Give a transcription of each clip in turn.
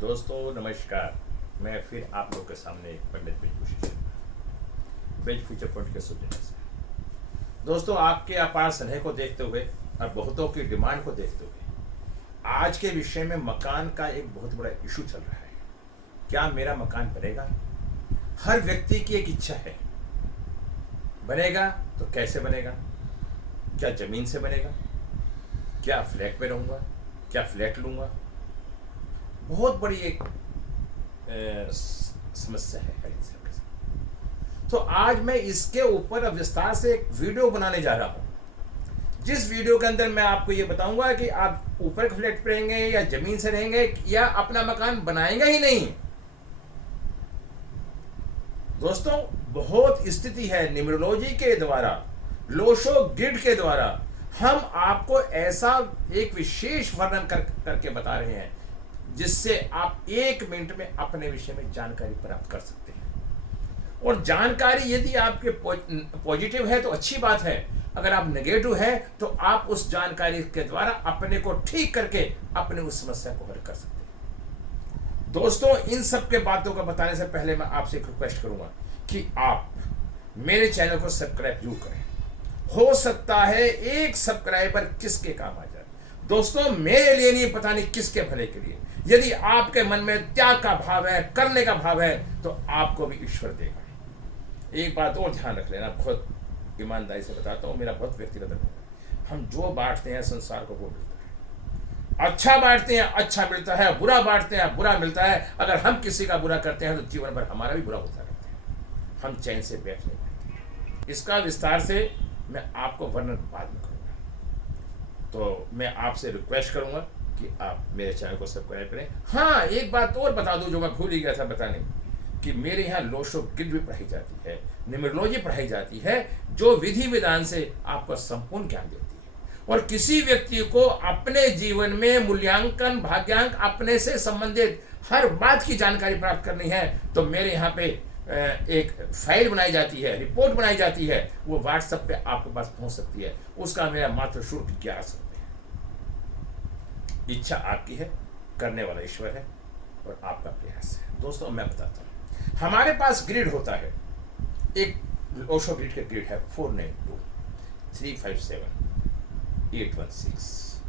दोस्तों नमस्कार। मैं फिर आप लोग के सामने एक पंडित बेज बेज फ्यूचर पॉइंट के सौजन्य से दोस्तों आपके अपार स्नेह को देखते हुए और बहुतों की डिमांड को देखते हुए आज के विषय में मकान का एक बहुत बड़ा इशू चल रहा है। क्या मेरा मकान बनेगा? हर व्यक्ति की एक इच्छा है, बनेगा तो कैसे बनेगा? क्या जमीन से बनेगा? क्या फ्लैट में रहूंगा? क्या फ्लैट लूंगा? बहुत बड़ी एक समस्या है हर इंसान के साथ। तो आज मैं इसके ऊपर विस्तार से एक वीडियो बनाने जा रहा हूं, जिस वीडियो के अंदर मैं आपको ये बताऊंगा कि आप ऊपर के फ्लैट पे रहेंगे या जमीन से रहेंगे या अपना मकान बनाएंगे ही नहीं। दोस्तों बहुत स्थिति है, न्यूमरोलॉजी के द्वारा, लोशो गिड के द्वारा हम आपको ऐसा एक विशेष वर्णन करके बता रहे हैं जिससे आप 1 मिनट में अपने विषय में जानकारी प्राप्त कर सकते हैं। और जानकारी यदि आपके पॉजिटिव है तो अच्छी बात है, अगर आप नेगेटिव है तो आप उस जानकारी के द्वारा अपने को ठीक करके अपने उस समस्या को हल कर सकते हैं। दोस्तों इन सब के बातों को बताने से पहले मैं आपसे एक रिक्वेस्ट करूंगा कि आप मेरे चैनल को सब्सक्राइब जरूर करें। हो सकता है एक सब्सक्राइबर किसके काम आ जाए। दोस्तों मेरे लिए नहीं, पता नहीं किसके भले के लिए। यदि आपके मन में त्याग का भाव है, करने का भाव है, तो आपको भी ईश्वर देगा। एक बात और ध्यान रख लेना, बहुत ईमानदारी से बताता हूँ, मेरा बहुत व्यक्तिगत अनुभव है। हम जो बांटते हैं संसार को वो मिलता है। अच्छा बांटते हैं अच्छा मिलता है, बुरा बांटते हैं बुरा मिलता है। अगर हम किसी का बुरा करते हैं तो जीवन भर हमारा भी बुरा होता रहता है, हम चैन से बैठ नहीं पाते। इसका विस्तार से मैं आपको वर्णन बाद में करूँगा। तो मैं आपसे रिक्वेस्ट करूँगा कि आप मेरे चैनल को सब्सक्राइब करें। हाँ एक बात और बता दूं जो मैं भूल ही गया था बताने, कि मेरे यहाँ लोशो गिल्ड भी पढ़ाई जाती है, न्यूमरोलॉजी पढ़ाई जाती है, जो विधि विधान से आपको संपूर्ण ज्ञान देती है। और किसी व्यक्ति को अपने जीवन में मूल्यांकन भाग्यांक अपने से संबंधित हर बात की जानकारी प्राप्त करनी है तो मेरे यहाँ पे एक फाइल बनाई जाती है, रिपोर्ट बनाई जाती है, वो व्हाट्सएप पे आपके पास पहुंच सकती है। उसका मेरा मात्र शुल्क 1100 रुपये है। इच्छा आपकी है, करने वाला ईश्वर है और आपका प्रयास है। दोस्तों मैं बताता हूँ, हमारे पास ग्रिड होता है, एक ओशो ग्रिड का ग्रिड है 492 357 816।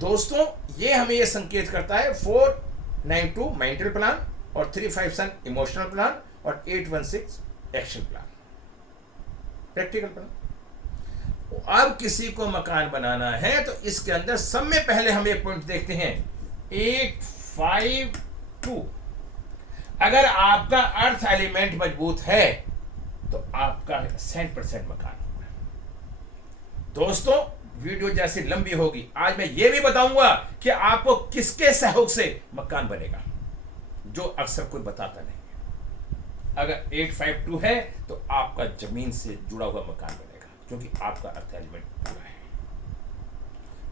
दोस्तों ये हमें ये संकेत करता है 492 मेंटल प्लान और 357 इमोशनल प्लान और 816 एक्शन प्लान, प्रैक्टिकल प्लान। अब किसी को मकान बनाना है तो इसके अंदर सब में पहले हम एक पॉइंट देखते हैं 852। अगर आपका अर्थ एलिमेंट मजबूत है तो आपका 100% मकान होगा। दोस्तों वीडियो जैसी लंबी होगी, आज मैं ये भी बताऊंगा कि आपको किसके सहयोग से मकान बनेगा, जो अक्सर कोई बताता नहीं है। अगर 852 है तो आपका जमीन से जुड़ा हुआ मकान बनेगा, क्योंकि आपका अर्थ एलिमेंट पूरा है।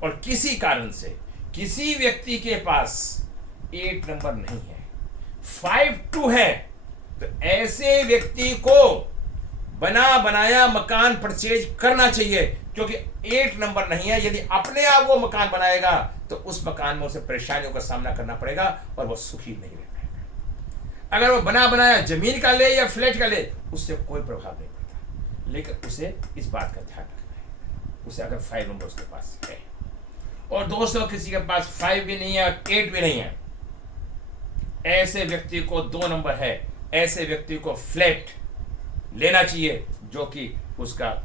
और किसी कारण से किसी व्यक्ति के पास 8 नंबर नहीं है, 52 है, तो ऐसे व्यक्ति को बना बनाया मकान परचेज करना चाहिए, क्योंकि 8 नंबर नहीं है। यदि अपने आप वो मकान बनाएगा तो उस मकान में उसे परेशानियों का सामना करना पड़ेगा और वो सुखी नहीं रह पाएगा। अगर वो बना बनाया जमीन का ले या फ्लैट का ले, उससे कोई प्रभाव नहीं पड़ता, लेकिन उसे इस बात का ध्यान रखना है, उसे अगर 5 नंबर उसके पास है। और दोस्तों किसी के पास 5 भी नहीं है और 8 भी नहीं है, ऐसे व्यक्ति को 2 नंबर है, ऐसे व्यक्ति को फ्लैट लेना चाहिए, जो कि उसका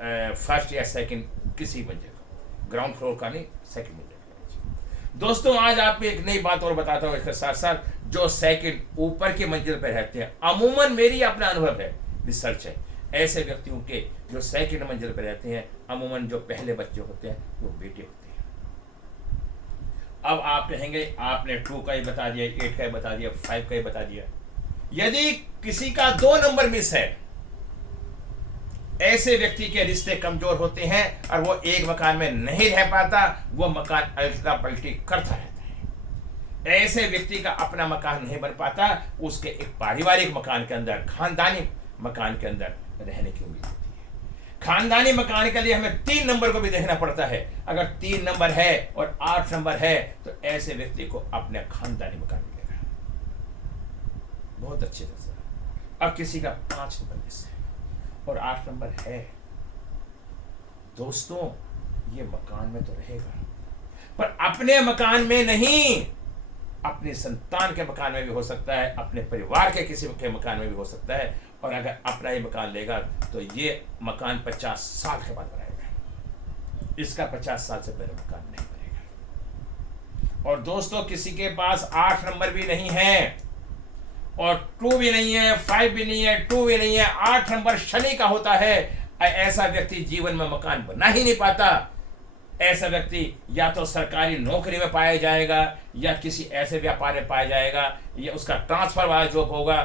फर्स्ट या सेकंड किसी मंजिल का, ग्राउंड फ्लोर का नहीं, सेकंड मंजिल का। दोस्तों आज आपको एक नई बात और बताता हूं इसके साथ साथ, जो सेकंड ऊपर की मंजिल पर रहते हैं, अमूमन मेरी अपना अनुभव है, रिसर्च है, ऐसे व्यक्तियों के जो सेकंड मंजिल पर रहते हैं, अमूमन जो पहले बच्चे होते हैं वो बेटे होते हैं। अब आप कहेंगे आपने 2 का ही बता दिया, 8 का ही बता दिया, 5 का ही बता दिया। यदि किसी का 2 नंबर मिस है, ऐसे व्यक्ति के रिश्ते कमजोर होते हैं और वो एक मकान में नहीं रह पाता, वो मकान अल्टा पलटी करता रहता है। ऐसे व्यक्ति का अपना मकान नहीं बन पाता, उसके एक पारिवारिक मकान के अंदर, खानदानी मकान के अंदर रहने की उम्मीद होती है। खानदानी मकान के लिए हमें 3 नंबर को भी देखना पड़ता है। अगर 3 नंबर है और 8 नंबर है तो ऐसे व्यक्ति को अपने खानदानी मकान मिलेगा बहुत अच्छे से। अब किसी का 5 नंबर हिस्सा है और 8 नंबर है, दोस्तों ये मकान में तो रहेगा पर अपने मकान में नहीं, अपने संतान के मकान में भी हो सकता है, अपने परिवार के किसी के मकान में भी हो सकता है। और अगर अपना ही मकान लेगा तो ये मकान 50 साल के बाद बनाएगा, इसका 50 साल से पहले मकान नहीं बनेगा। और दोस्तों किसी के पास 8 नंबर भी नहीं है और 2 भी नहीं है, 5 भी नहीं है, 2 भी नहीं है, 8 नंबर शनि का होता है। ऐसा व्यक्ति जीवन में मकान बना ही नहीं पाता। ऐसा व्यक्ति या तो सरकारी नौकरी में पाया जाएगा या किसी ऐसे व्यापार में पाया जाएगा या उसका ट्रांसफर वाला जॉब होगा।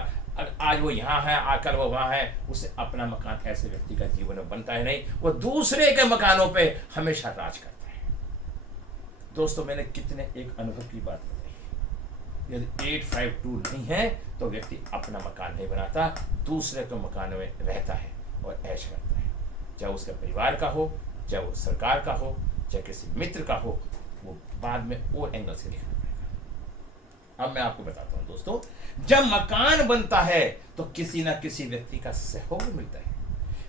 आज वो यहाँ है, आकर वो वहाँ है, उसे अपना मकान ऐसे व्यक्ति का जीवन में बनता है नहीं, वो दूसरे के मकानों पे हमेशा राज करता है। दोस्तों मैंने कितने एक अनुभव की बात बताई। यदि 852 नहीं है तो व्यक्ति अपना मकान नहीं बनाता, दूसरे के मकान में रहता है और ऐश करता है, चाहे उसके परिवार का हो, चाहे वो सरकार का हो, चाहे किसी मित्र का हो, वो बाद में वो एंगल से देखना पड़ेगा। अब मैं आपको बताता हूं दोस्तों, जब मकान बनता है तो किसी ना किसी व्यक्ति का सहयोग मिलता है।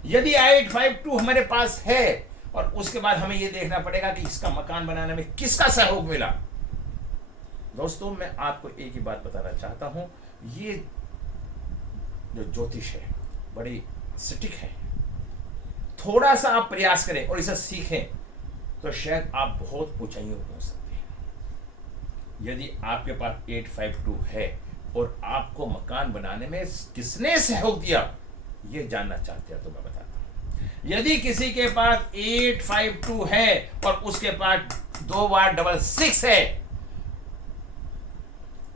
यदि 852 हमारे पास है और उसके बाद हमें ये देखना पड़ेगा कि इसका मकान बनाने में किसका सहयोग मिला। दोस्तों मैं आपको एक ही बात बताना चाहता हूं, ये जो ज्योतिष है बड़ी सटीक है। थोड़ा सा आप प्रयास करें और इसे सीखें तो शायद आप बहुत ऊंचाइयों पर पहुंच सकते हैं। यदि आपके पास 852 है और आपको मकान बनाने में किसने सहयोग दिया ये जानना चाहते हैं तो मैं बताता हूं। यदि किसी के पास 852 है और उसके पास 2 बार 6 है,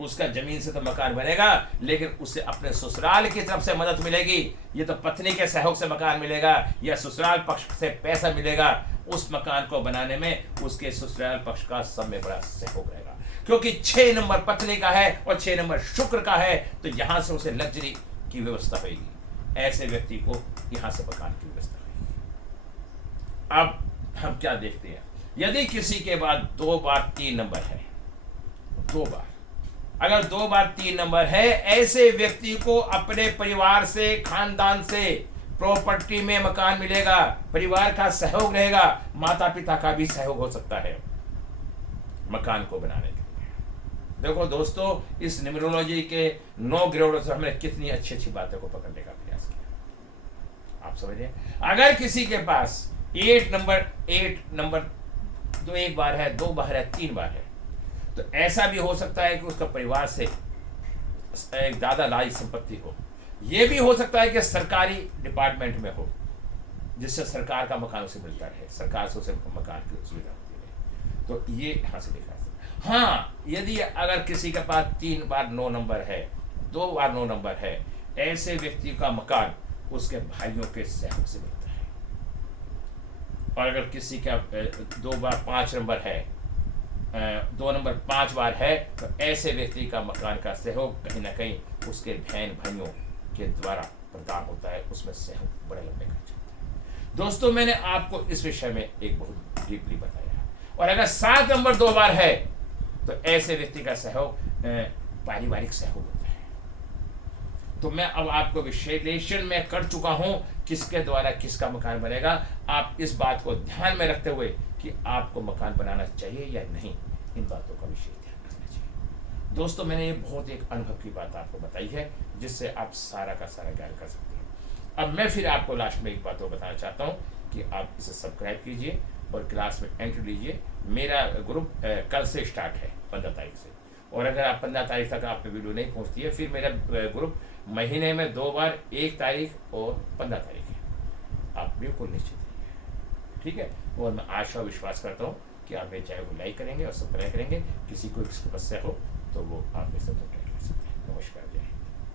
उसका जमीन से तो मकान बनेगा लेकिन उसे अपने ससुराल की तरफ से मदद मिलेगी। ये तो पत्नी के सहयोग से मकान मिलेगा या ससुराल पक्ष से पैसा मिलेगा। उस मकान को बनाने में उसके ससुराल पक्ष का सब में बड़ा सहयोग रहेगा, क्योंकि 6 नंबर पत्नी का है और 6 नंबर शुक्र का है, तो यहां से उसे लग्जरी की व्यवस्था होगी। ऐसे व्यक्ति को यहां से मकान की व्यवस्था होगी। अब हम क्या देखते हैं, यदि किसी के बाद 2 बार 3 नंबर है, 2 बार अगर 2 बार 3 नंबर है, ऐसे व्यक्ति को अपने परिवार से, खानदान से प्रॉपर्टी में मकान मिलेगा, परिवार का सहयोग रहेगा, माता पिता का भी सहयोग हो सकता है मकान को बनाने के लिए। देखो दोस्तों, इस न्यूमरोलॉजी के 9 ग्रेडों से हमने कितनी अच्छी अच्छी बातों को पकड़ने का प्रयास किया, आप समझिए। अगर किसी के पास 8 नंबर 2 एक बार है, 2 बार है, 3 बार है, तो ऐसा भी हो सकता है कि उसका परिवार से एक ज़्यादा लायक संपत्ति हो। यह भी हो सकता है कि सरकारी डिपार्टमेंट में हो, जिससे सरकार का मकान उसे मिलता है, सरकार से उसे मकान की सुविधा होती है। तो ये यहाँ से देखा सकता है। हाँ, यदि अगर किसी के पास 3 बार 9 नंबर है, 2 बार 9 नंबर है, ऐसे व्यक्ति का मकान उसके भाइयों के सहयोग से मिलता है। और अगर किसी का 2 बार 5 नंबर है, 2 नंबर 5 बार है, तो ऐसे व्यक्ति का मकान का सहयोग कहीं ना कहीं उसके बहन भाइयों के द्वारा प्रदान होता है, उसमें सहयोग बड़े लंबे खर्च होते हैं। दोस्तों मैंने आपको इस विषय में एक बहुत डीपली बताया। और अगर 7 नंबर 2 बार है तो ऐसे व्यक्ति का सहयोग पारिवारिक सहयोग होता है। तो मैं अब आपको विश्लेषण में कर चुका हूं किसके द्वारा किसका मकान बनेगा। आप इस बात को ध्यान में रखते हुए कि आपको मकान बनाना चाहिए या नहीं, इन बातों का विशेष ध्यान रखना चाहिए। दोस्तों मैंने ये बहुत एक अनुभव की बात आपको बताई है, जिससे आप सारा का सारा ज्ञान कर सकते हैं। अब मैं फिर आपको लास्ट में एक बात और बताना चाहता हूँ कि आप इसे सब्सक्राइब कीजिए और क्लास में एंट्री लीजिए। मेरा ग्रुप कल से स्टार्ट है, 15 तारीख से। और अगर आप 15 तारीख तक आप पे वीडियो नहीं पहुँचती है, फिर मेरा ग्रुप महीने में 2 बार, 1 तारीख और 15 तारीख है। आप बिल्कुल निश्चित रहिए, ठीक है। और मैं आशा विश्वास करता हूँ कि आप मेरे चैनल को लाइक करेंगे और सब्सक्राइब करेंगे। किसी को समस्या हो तो वो आप मेरे से कॉन्टैक्ट कर सकते हैं। नमस्कार।